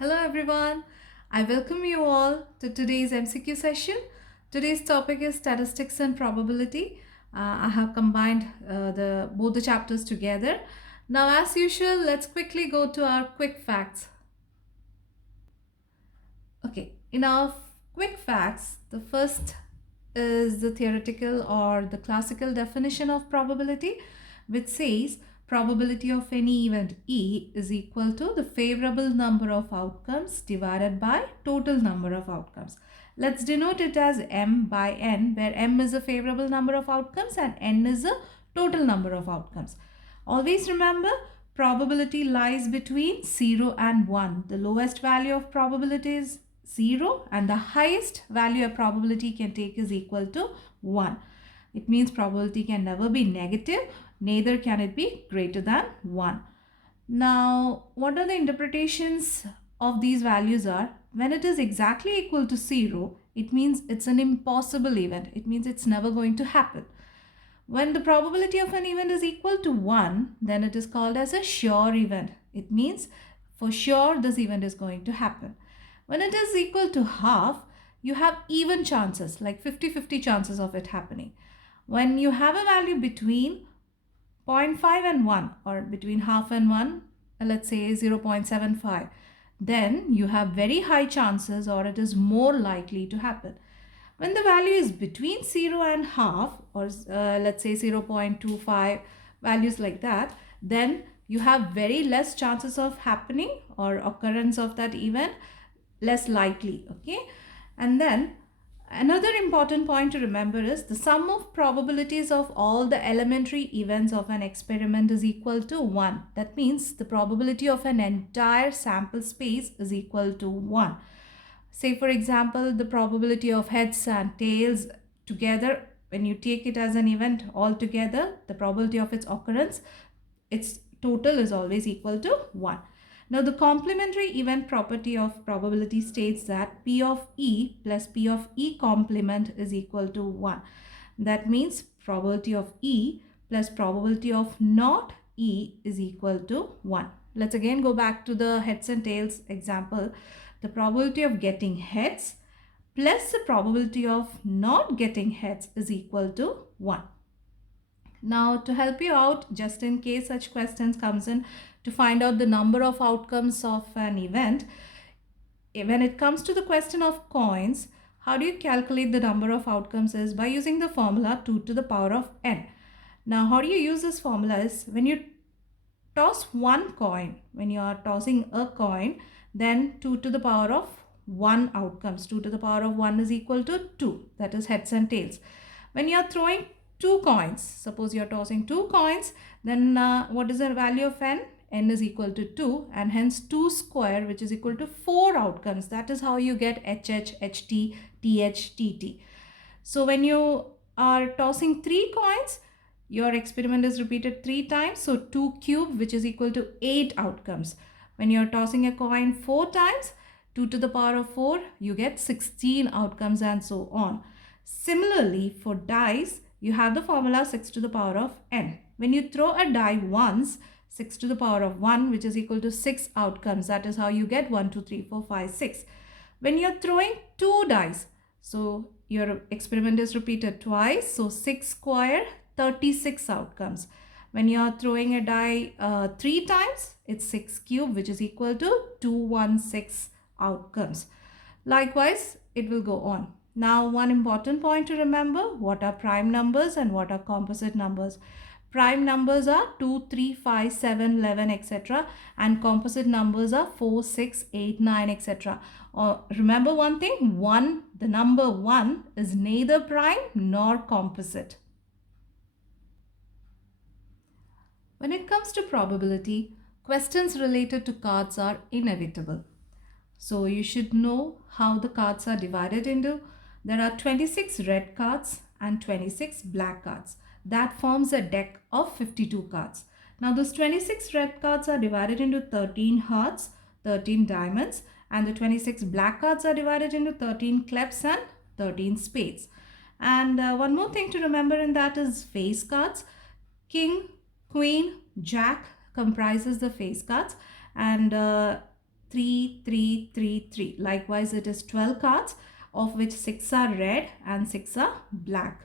Hello everyone, I welcome you all to today's MCQ session. Today's topic is statistics and probability. I have combined both the chapters together. Now as usual, let's quickly go to our quick facts. Okay, in our quick facts, the first is the theoretical or the classical definition of probability, which says probability of any event E is equal to the favorable number of outcomes divided by total number of outcomes. Let's denote it as M by N, where M is a favorable number of outcomes and N is a total number of outcomes. Always remember, probability lies between 0 and 1. The lowest value of probability is 0 and the highest value a probability can take is equal to 1. It means probability can never be negative, neither can it be greater than 1. Now, what are the interpretations of these values are? When it is exactly equal to 0, it means it's an impossible event. It means it's never going to happen. When the probability of an event is equal to 1, then it is called as a sure event. It means for sure this event is going to happen. When it is equal to half, you have even chances, like 50-50 chances of it happening. When you have a value between 0.5 and 1 or between half and 1, let's say 0.75, then you have very high chances or it is more likely to happen. When the value is between 0 and half or let's say 0.25, values like that, then you have very less chances of happening or occurrence of that event, less likely. Okay, and then another important point to remember is the sum of probabilities of all the elementary events of an experiment is equal to 1. That means the probability of an entire sample space is equal to 1. Say for example, the probability of heads and tails together, when you take it as an event all together, the probability of its occurrence, its total is always equal to 1. Now the complementary event property of probability states that P of E plus P of E complement is equal to 1. That means probability of E plus probability of not E is equal to 1. Let's again go back to the heads and tails example. The probability of getting heads plus the probability of not getting heads is equal to 1. Now to help you out, just in case such questions comes in, to find out the number of outcomes of an event, when it comes to the question of coins, how do you calculate the number of outcomes is by using the formula 2 to the power of n. Now how do you use this formula is when you toss one coin, when you are tossing a coin, then 2 to the power of 1 outcomes. 2 to the power of 1 is equal to 2, that is heads and tails. When you are throwing two coins, suppose you are tossing two coins, then what is the value of n? N is equal to 2 and hence 2 square, which is equal to 4 outcomes. That is how you get HH, HT, TH, TT. So when you are tossing 3 coins, your experiment is repeated 3 times. So 2 cube, which is equal to 8 outcomes. When you are tossing a coin 4 times, 2 to the power of 4, you get 16 outcomes and so on. Similarly, for dice, you have the formula 6 to the power of n. When you throw a die once, 6 to the power of 1, which is equal to 6 outcomes. That is how you get 1, 2, 3, 4, 5, 6. When you're throwing 2 dice, so your experiment is repeated twice. So 6 square, 36 outcomes. When you're throwing a die 3 times, it's 6 cube, which is equal to 216 outcomes. Likewise, it will go on. Now, one important point to remember, what are prime numbers and what are composite numbers. Prime numbers are 2, 3, 5, 7, 11, etc. And composite numbers are 4, 6, 8, 9, etc. Remember one thing, the number 1 is neither prime nor composite. When it comes to probability, questions related to cards are inevitable. So you should know how the cards are divided into. There are 26 red cards and 26 black cards. That forms a deck of 52 cards. Now those 26 red cards are divided into 13 hearts, 13 diamonds, and the 26 black cards are divided into 13 clubs and 13 spades. And one more thing to remember in that is face cards. King, Queen, Jack comprises the face cards, and 3, 3, 3, 3. Likewise, it is 12 cards, of which 6 are red and 6 are black.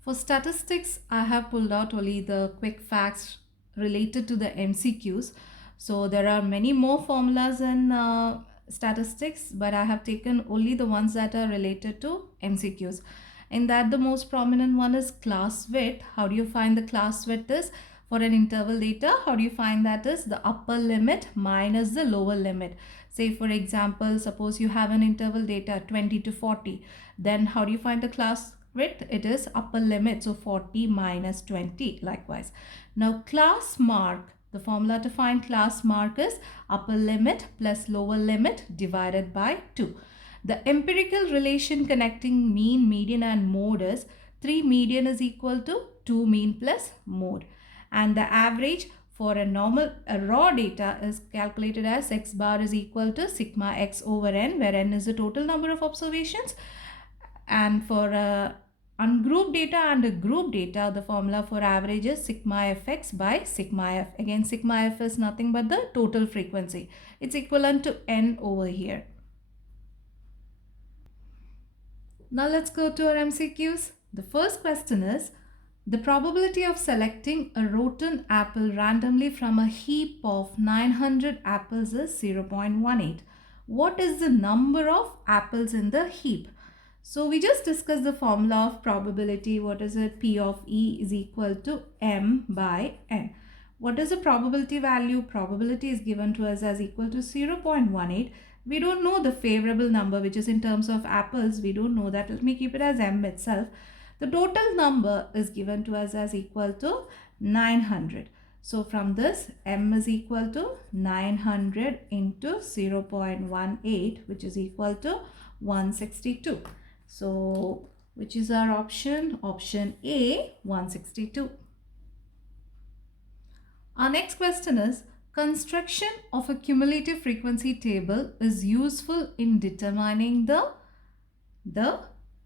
For statistics, I have pulled out only the quick facts related to the MCQs. So there are many more formulas in statistics, but I have taken only the ones that are related to MCQs. In that, the most prominent one is class width. How do you find the class width is? For an interval data, how do you find that is? The upper limit minus the lower limit. Say for example, suppose you have an interval data 20 to 40. Then how do you find the class width? It is upper limit, so 40 minus 20 likewise. Now class mark, the formula to find class mark is upper limit plus lower limit divided by 2. The empirical relation connecting mean, median and mode is 3 median is equal to 2 mean plus mode. And the average for a raw data is calculated as x bar is equal to sigma x over n, where n is the total number of observations. And for ungrouped data and a group data, the formula for average is sigma fx by sigma f. Again, sigma f is nothing but the total frequency. It's equivalent to n over here. Now let's go to our MCQs. The first question is, the probability of selecting a rotten apple randomly from a heap of 900 apples is 0.18. What is the number of apples in the heap? So we just discussed the formula of probability. What is it? P of E is equal to M by N. What is the probability value? Probability is given to us as equal to 0.18. We don't know the favorable number, which is in terms of apples. We don't know that. Let me keep it as M itself. The total number is given to us as equal to 900. So from this, M is equal to 900 into 0.18, which is equal to 162. So which is our option? Option A, 162. Our next question is, construction of a cumulative frequency table is useful in determining the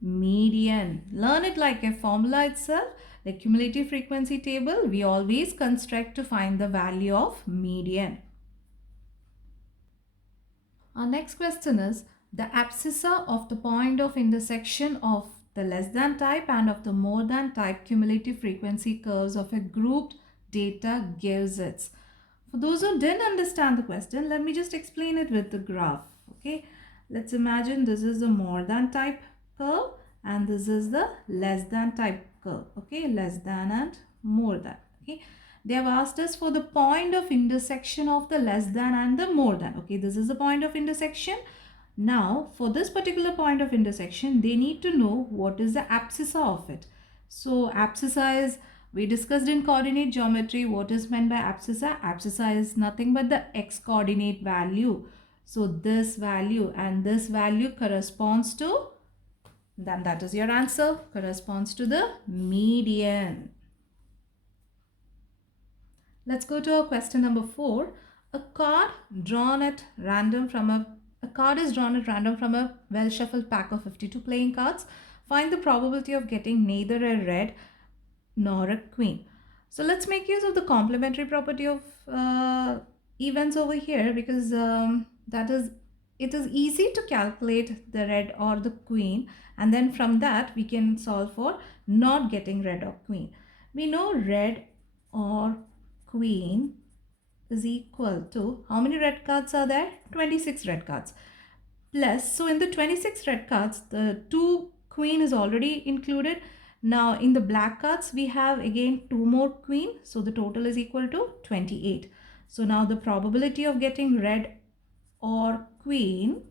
median. Learn it like a formula itself. The cumulative frequency table we always construct to find the value of median. Our next question is, the abscissa of the point of intersection of the less than type and of the more than type cumulative frequency curves of a grouped data gives its. For those who didn't understand the question, let me just explain it with the graph. Okay, let's imagine this is the more than type curve and this is the less than type curve. Okay, less than and more than. Okay, they have asked us for the point of intersection of the less than and the more than. Okay, this is the point of intersection. Now for this particular point of intersection, they need to know what is the abscissa of it. So abscissa is, we discussed in coordinate geometry what is meant by abscissa. Abscissa is nothing but the x coordinate value. So this value and this value corresponds to, then that is your answer, corresponds to the median. Let's go to our question number 4. A card is drawn at random from a well shuffled pack of 52 playing cards. Find the probability of getting neither a red nor a queen. So let's make use of the complementary property of events over here, because it is easy to calculate the red or the queen, and then from that we can solve for not getting red or queen. We know red or queen is equal to, how many red cards are there? 26 red cards. Plus, so in the 26 red cards, the 2 queen is already included. Now in the black cards, we have again 2 more queen. So the total is equal to 28. So now the probability of getting red or queen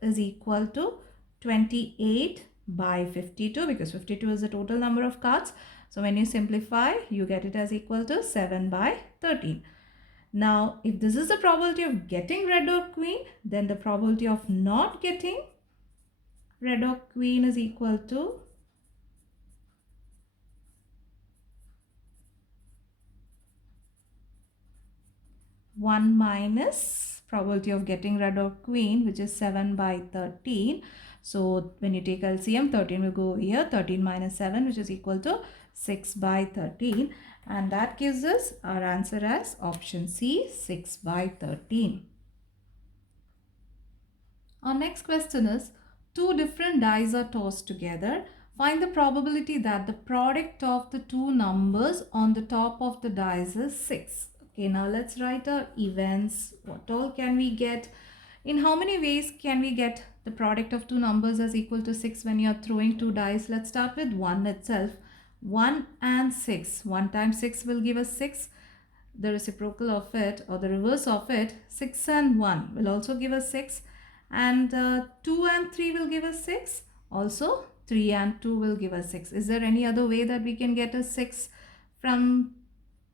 is equal to 28 by 52, because 52 is the total number of cards. So when you simplify, you get it as equal to 7 by 13. Now, if this is the probability of getting red or queen, then the probability of not getting red or queen is equal to 1 minus probability of getting red or queen, which is 7 by 13. So when you take LCM, 13 will go here, 13 minus 7, which is equal to 6 by 13. And that gives us our answer as option C, 6 by 13. Our next question is, two different dice are tossed together. Find the probability that the product of the two numbers on the top of the dice is 6. Okay, now let's write our events. What all can we get? In how many ways can we get the product of two numbers as equal to 6 when you are throwing two dice? Let's start with 1 itself. 1 and 6. 1 times 6 will give us 6. The reciprocal of it or the reverse of it, 6 and 1 will also give us 6. And 2 and 3 will give us 6. Also 3 and 2 will give us 6. Is there any other way that we can get a 6 from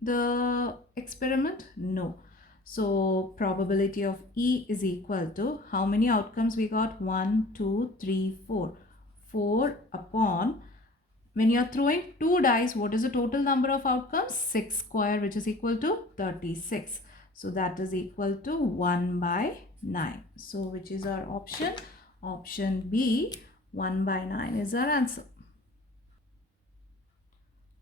the experiment? No. So probability of E is equal to how many outcomes we got? 1, 2, 3, 4. 4 upon, when you are throwing two dice, what is the total number of outcomes? 6 square, which is equal to 36. So that is equal to 1 by 9. So which is our option? Option B, 1 by 9 is our answer.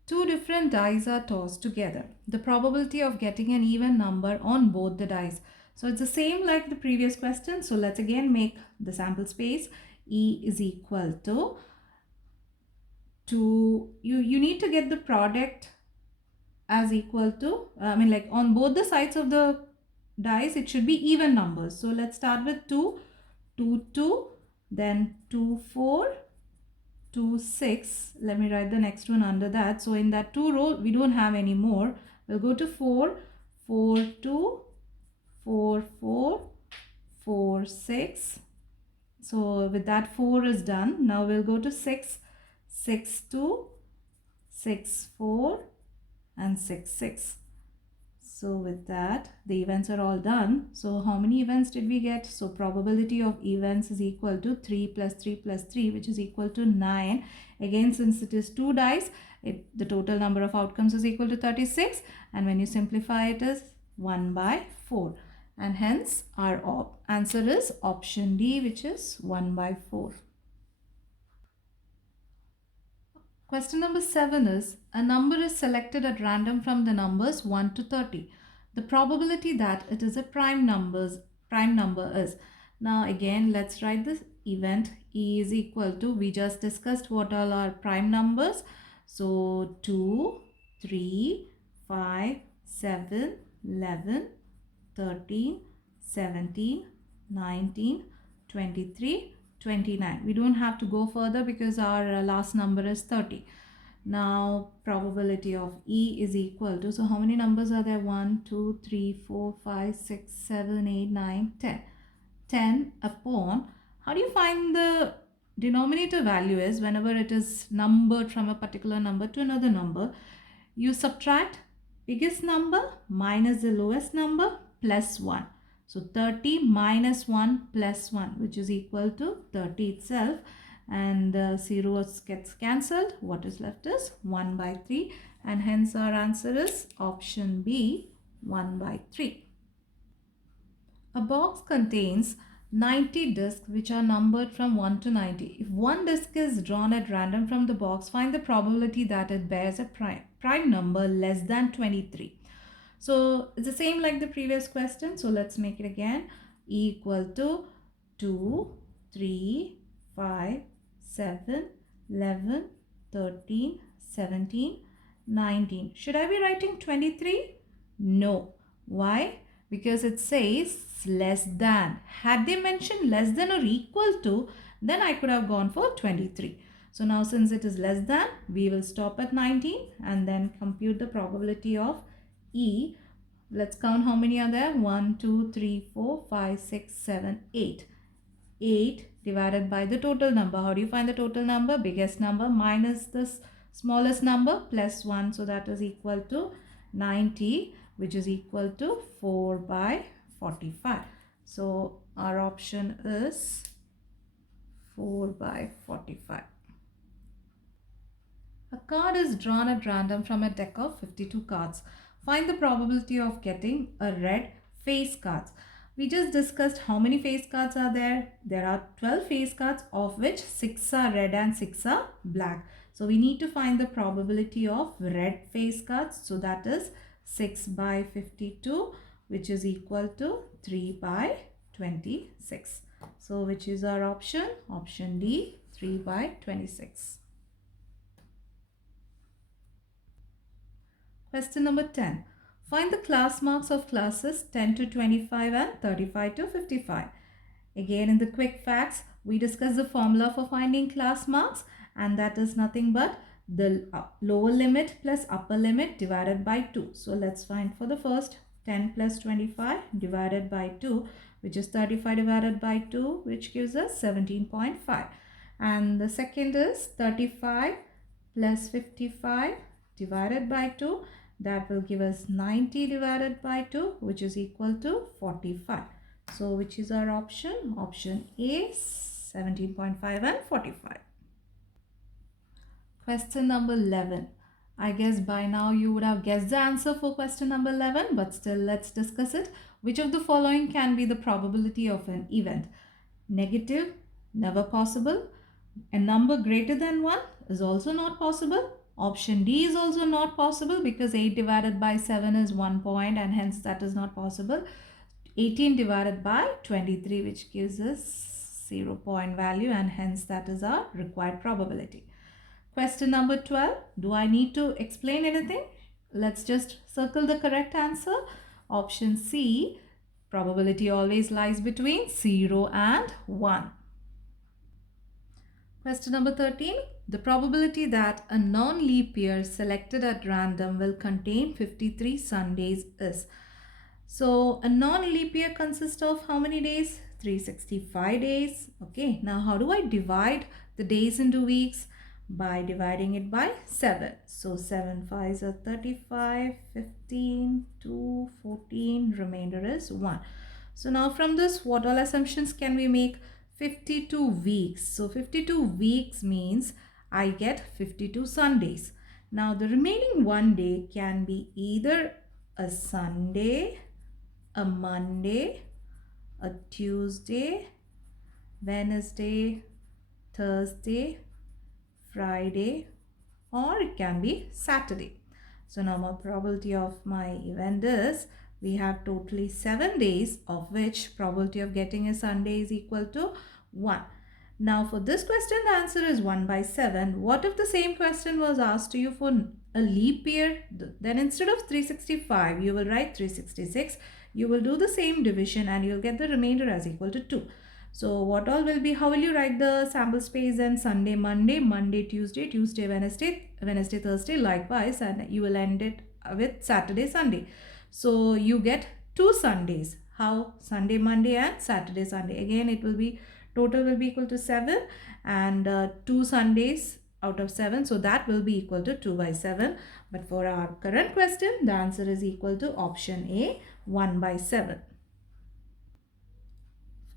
Two different dice are tossed together. The probability of getting an even number on both the dice. So it's the same like the previous question. So let's again make the sample space. E is equal to you need to get the product as equal to, like on both the sides of the dice, it should be even numbers. So let's start with 2, 2, 2, then 2, 4, 2, 6. Let me write the next one under that. So in that 2 row, we don't have any more. We'll go to 4, 4, 2, 4, 4, 4, 6. So with that 4 is done. Now we'll go to 6, 6, 2, 6, 4 and 6, 6. So with that, the events are all done. So how many events did we get? So probability of events is equal to 3 plus 3 plus 3, which is equal to 9. Again, since it is two dice, the total number of outcomes is equal to 36. And when you simplify, it is 1 by 4. And hence, our answer is option D, which is 1 by 4. Question number 7 is, a number is selected at random from the numbers 1 to 30. The probability that it is a prime number is. Now again, let's write this event. E is equal to, we just discussed what all are prime numbers. So 2, 3, 5, 7, 11, 13, 17, 19, 23, 29. We don't have to go further because our last number is 30. Now probability of E is equal to, so how many numbers are there? 1, 2, 3, 4, 5, 6, 7, 8, 9, 10. 10 upon, how do you find the denominator value is whenever it is numbered from a particular number to another number? You subtract biggest number minus the lowest number plus 1. So 30 minus 1 plus 1, which is equal to 30 itself. And 0 gets cancelled. What is left is 1 by 3. And hence our answer is option B, 1 by 3. A box contains 90 discs which are numbered from 1 to 90. If one disc is drawn at random from the box, find the probability that it bears a prime number less than 23. So it's the same like the previous question. So let's make it again. E equal to 2, 3, 5, 7, 11, 13, 17, 19. Should I be writing 23? No. Why? Because it says less than. Had they mentioned less than or equal to, then I could have gone for 23. So now since it is less than, we will stop at 19 and then compute the probability of E. Let's count how many are there. 1, 2, 3, 4, 5, 6, 7, 8. 8 divided by the total number. How do you find the total number? Biggest number minus the smallest number plus 1. So that is equal to 90, which is equal to 4 by 45. So our option is 4 by 45. A card is drawn at random from a deck of 52 cards. Find the probability of getting a red face cards. We just discussed how many face cards are there. There are 12 face cards, of which 6 are red and 6 are black. So we need to find the probability of red face cuts. So that is 6 by 52, which is equal to 3 by 26. So which is our option? Option D, 3 by 26. Question number 10. Find the class marks of classes 10 to 25 and 35 to 55. Again, in the quick facts, we discuss the formula for finding class marks, and that is nothing but the lower limit plus upper limit divided by 2. So let's find for the first 10 plus 25 divided by 2, which is 35 divided by 2, which gives us 17.5. And the second is 35 plus 55 divided by 2. That will give us 90 divided by 2, which is equal to 45. So which is our option? Option A, 17.5 and 45. Question number 11. I guess by now you would have guessed the answer for question number 11, but still let's discuss it. Which of the following can be the probability of an event? Negative, never possible. A number greater than 1 is also not possible. Option D is also not possible because 8 divided by 7 is 1 point and hence that is not possible. 18 divided by 23, which gives us 0 point value, and hence that is our required probability. Question number 12. Do I need to explain anything? Let's just circle the correct answer. Option C, probability always lies between 0 and 1. Question number 13. The probability that a non-leap year selected at random will contain 53 Sundays is. So a non-leap year consists of how many days? 365 days. Okay, now how do I divide the days into weeks? By dividing it by 7. So 7 5s are 35, 15, 2, 14, remainder is 1. So now from this, what all assumptions can we make? 52 weeks. So 52 weeks means I get 52 Sundays. Now the remaining one day can be either a Sunday, a Monday, a Tuesday, Wednesday, Thursday, Friday, or it can be Saturday. So now my probability of my event is, we have totally 7 days, of which probability of getting a Sunday is equal to 1. Now for this question, the answer is 1 by 7. What if the same question was asked to you for a leap year? Then instead of 365, you will write 366. You will do the same division and you'll get the remainder as equal to 2. So what all will be, how will you write the sample space? And Sunday, Monday, Monday, Tuesday, Tuesday, Wednesday, Wednesday, Thursday, likewise, and you will end it with Saturday, Sunday. So you get 2 Sundays. How? Sunday, Monday and Saturday, Sunday. Again, it will be, total will be equal to 7 and 2 Sundays out of 7. So that will be equal to 2 by 7. But for our current question, the answer is equal to option A, 1 by 7.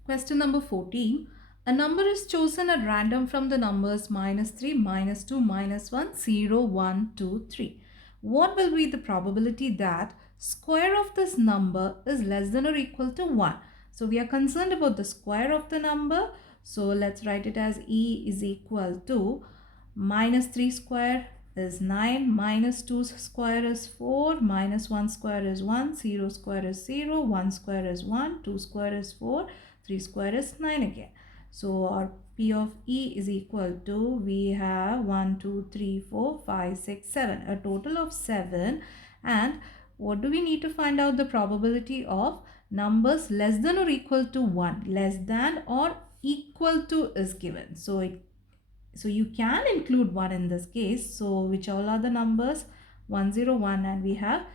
Question number 14. A number is chosen at random from the numbers -3, -2, -1, 0, 1, 2, 3. What will be the probability that square of this number is less than or equal to 1? So we are concerned about the square of the number. So let's write it as E is equal to -3 square is 9, -2 square is 4, -1 square is 1, 0 square is 0, 1 square is 1, 2 square is 4, 3 square is 9 again. So our P of E is equal to, we have 1, 2, 3, 4, 5, 6, 7. A total of 7. And what do we need to find out? The probability of numbers less than or equal to 1. Less than or equal to is given. So you can include 1 in this case. So which all are the numbers? 1, 0, 1, and we have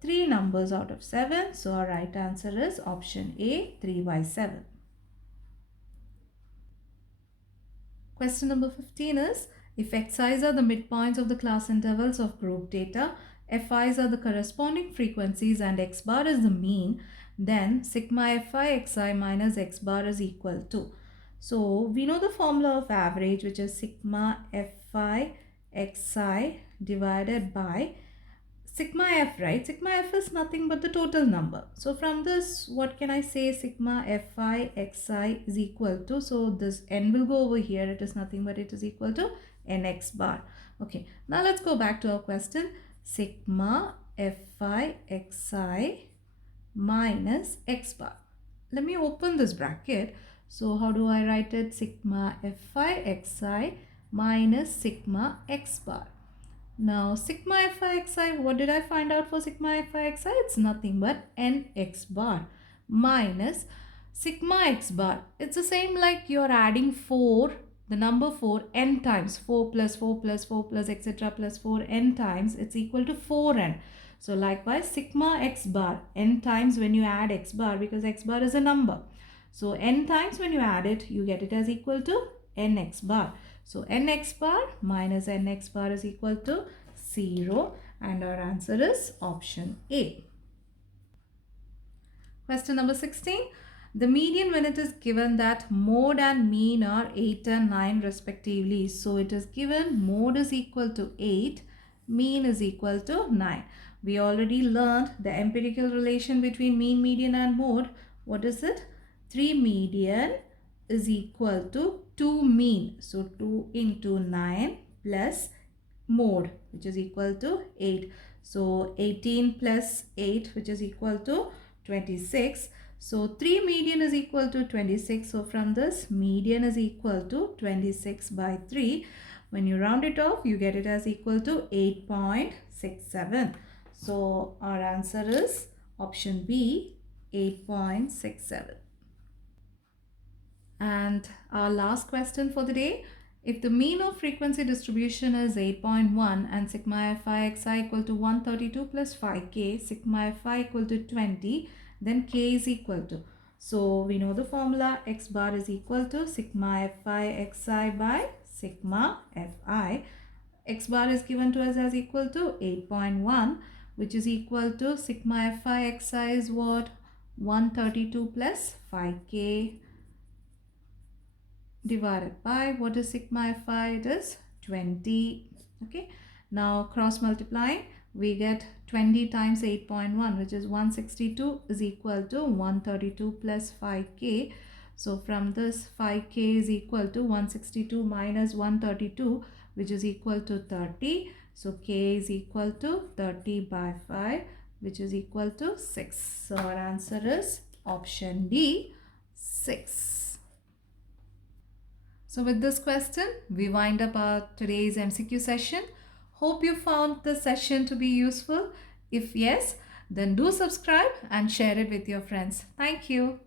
3 numbers out of 7. So our right answer is option A, 3 by 7. Question number 15 is, if xi's are the midpoints of the class intervals of group data, fi's are the corresponding frequencies, and x bar is the mean, then sigma fi xi minus x bar is equal to. So we know the formula of average, which is sigma fi xi divided by sigma f, right? Sigma f is nothing but the total number. So from this, what can I say? Sigma fi xi is equal to, so this n will go over here. It is nothing but it is equal to nx bar. Okay, now let's go back to our question. Sigma fi xi minus x bar. Let me open this bracket. So how do I write it? Sigma fi xi minus sigma x bar. Now sigma fi xi, what did I find out for sigma fi xi? It's nothing but nx bar minus sigma x bar. It's the same like you're adding 4, the number 4 n times, 4 plus 4 plus 4 plus etc plus 4 n times, it's equal to 4n. So likewise sigma x bar, n times when you add x bar, because x bar is a number. So n times when you add it, you get it as equal to nx bar. So nx bar minus nx bar is equal to 0, and our answer is option A. Question number 16. The median when it is given that mode and mean are 8 and 9 respectively. So it is given mode is equal to 8, mean is equal to 9. We already learned the empirical relation between mean, median and mode. What is it? 3 median is equal to 2 mean. So 2 into 9 plus mode, which is equal to 8. So 18 plus 8, which is equal to 26. So 3 median is equal to 26. So from this, median is equal to 26 by 3. When you round it off, you get it as equal to 8.67. So our answer is option B, 8.67. And our last question for the day. If the mean of frequency distribution is 8.1 and sigma fi xi equal to 132 plus 5k, sigma fi equal to 20, then k is equal to. So we know the formula, x bar is equal to sigma fi xi by sigma fi. X bar is given to us as equal to 8.1, which is equal to sigma fi xi is what? 132 plus 5k divided by, what is sigma fi? It is 20. Okay, now cross multiplying, we get 20 times 8.1, which is 162, is equal to 132 plus 5k. So from this, 5k is equal to 162 minus 132, which is equal to 30. So k is equal to 30 by 5, which is equal to 6. So our answer is option D, 6. So with this question, we wind up our today's MCQ session. Hope you found the session to be useful. If yes, then do subscribe and share it with your friends. Thank you.